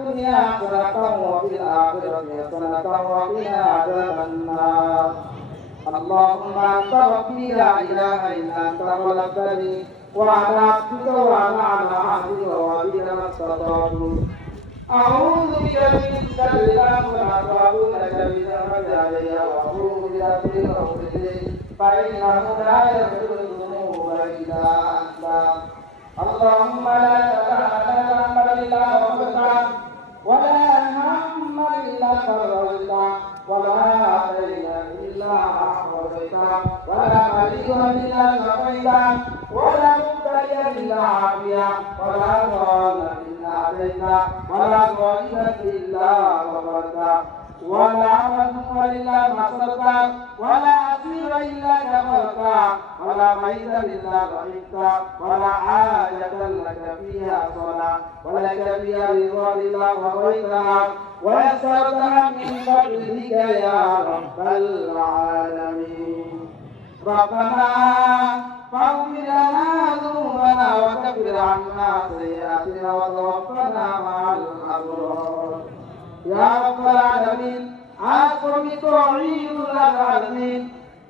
الدنيا حسنة وفي الآخرة حسنة وقنا عذاب النار اللهم أنت ربي لا إله إلا أنت خلقتني وعلى عبدك وعلى على عهدك ووعدك ما استطعت أعوذ بك من شر ما صنعت وأقول لك بنعمة علي وأعوذ بك من غفرتي فإنه لا يغفر الذنوب إلا أنت اللهم لا تدع لنا إلا فرجته ولا دينا إلا أحوجته ولا مريضا إلا شفيته ولا مبتليا إلا عافية ولا ضالا إلا هديته ولا ضالا إلا غفرته ولا مذموما إلا نصرته ولا أسيرا إلا كفرته قضيت لله الحكمة ولا حاجة لك فيها صلاة ولك فيها رضا لله وغيرها ويسرتها من فضلك يا رب العالمين ربنا فاغفر لنا ذنوبنا وكفر عنا سيئاتنا وتوفنا مع الأبرار يا رب العالمين أكرمك وعيد العالمين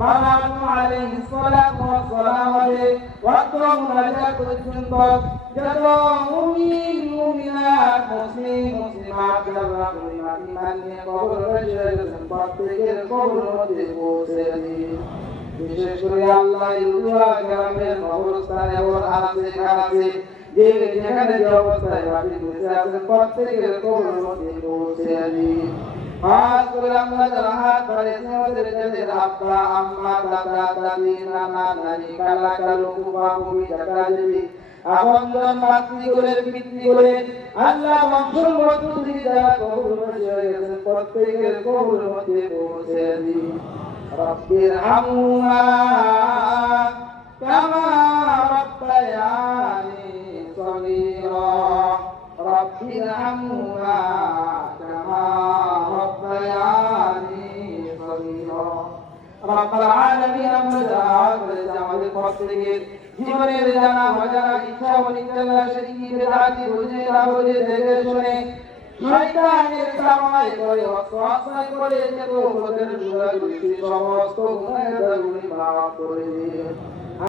বাবা আলাইহিস সালাতু ওয়াস সালাম আলাইহি ওয়াক্রম রাজা পর্যন্ত যত মুমিন মুমিনাত মুসলিম মুসলিমাত যারা পরিমাণ ইমান নিয়ে কবর রয়েছে প্রত্যেকের কবর মধ্যে পৌঁছে দিন। বিশেষ করে আল্লাহ ইউদুয়া গ্রামের কবরস্থানে ওর আছে খারাপে যে যেখানে যে অবস্থায় মাটি বসে আছেন প্রত্যেকের কবর মধ্যে পৌঁছে দিন। হাত করে আমরা যারা হাত ধরে আমাদের যাদের আব্বা আম্মা দাদা দাদি নানা নানি কালা কালু কুমা ভূমি চাকা যদি আমন্ত্রণ মাতৃগুলের পিতৃগুলে আল্লাহ মাংসুর মধ্য দিয়ে যারা কবুল হয়ে গেছেন প্রত্যেকের কবুল মধ্যে পৌঁছে দিন রব্বির আমুনা কামা রব্বুল আলামিন আমরা যারা করেছে আমাদের খরচ থেকে জীবনের জানা অজানা ইচ্ছা অনিচ্ছা শরীর বেদাতি বুঝে না বুঝে দেখে শুনে শয়তানের কামাই করে অস্বাস্থ্য করে যে উপদের সমস্ত গুণের গুণী মাফ করে